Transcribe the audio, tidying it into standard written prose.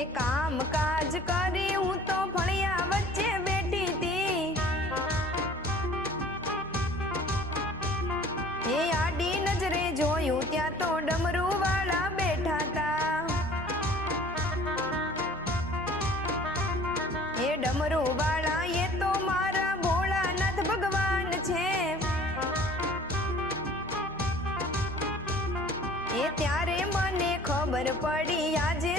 એ કામ કાજ કરી હું તો ફળિયા વચ્ચે બેઠી તી। એ આડી નજરે જોયું ત્યાં તો ડમરૂ વાળા બેઠા તા। એ ડમરૂ વાળા એ તો મારા ભોળાનાથ ભગવાન છે। એ ત્યારે મને ખબર પડી આજે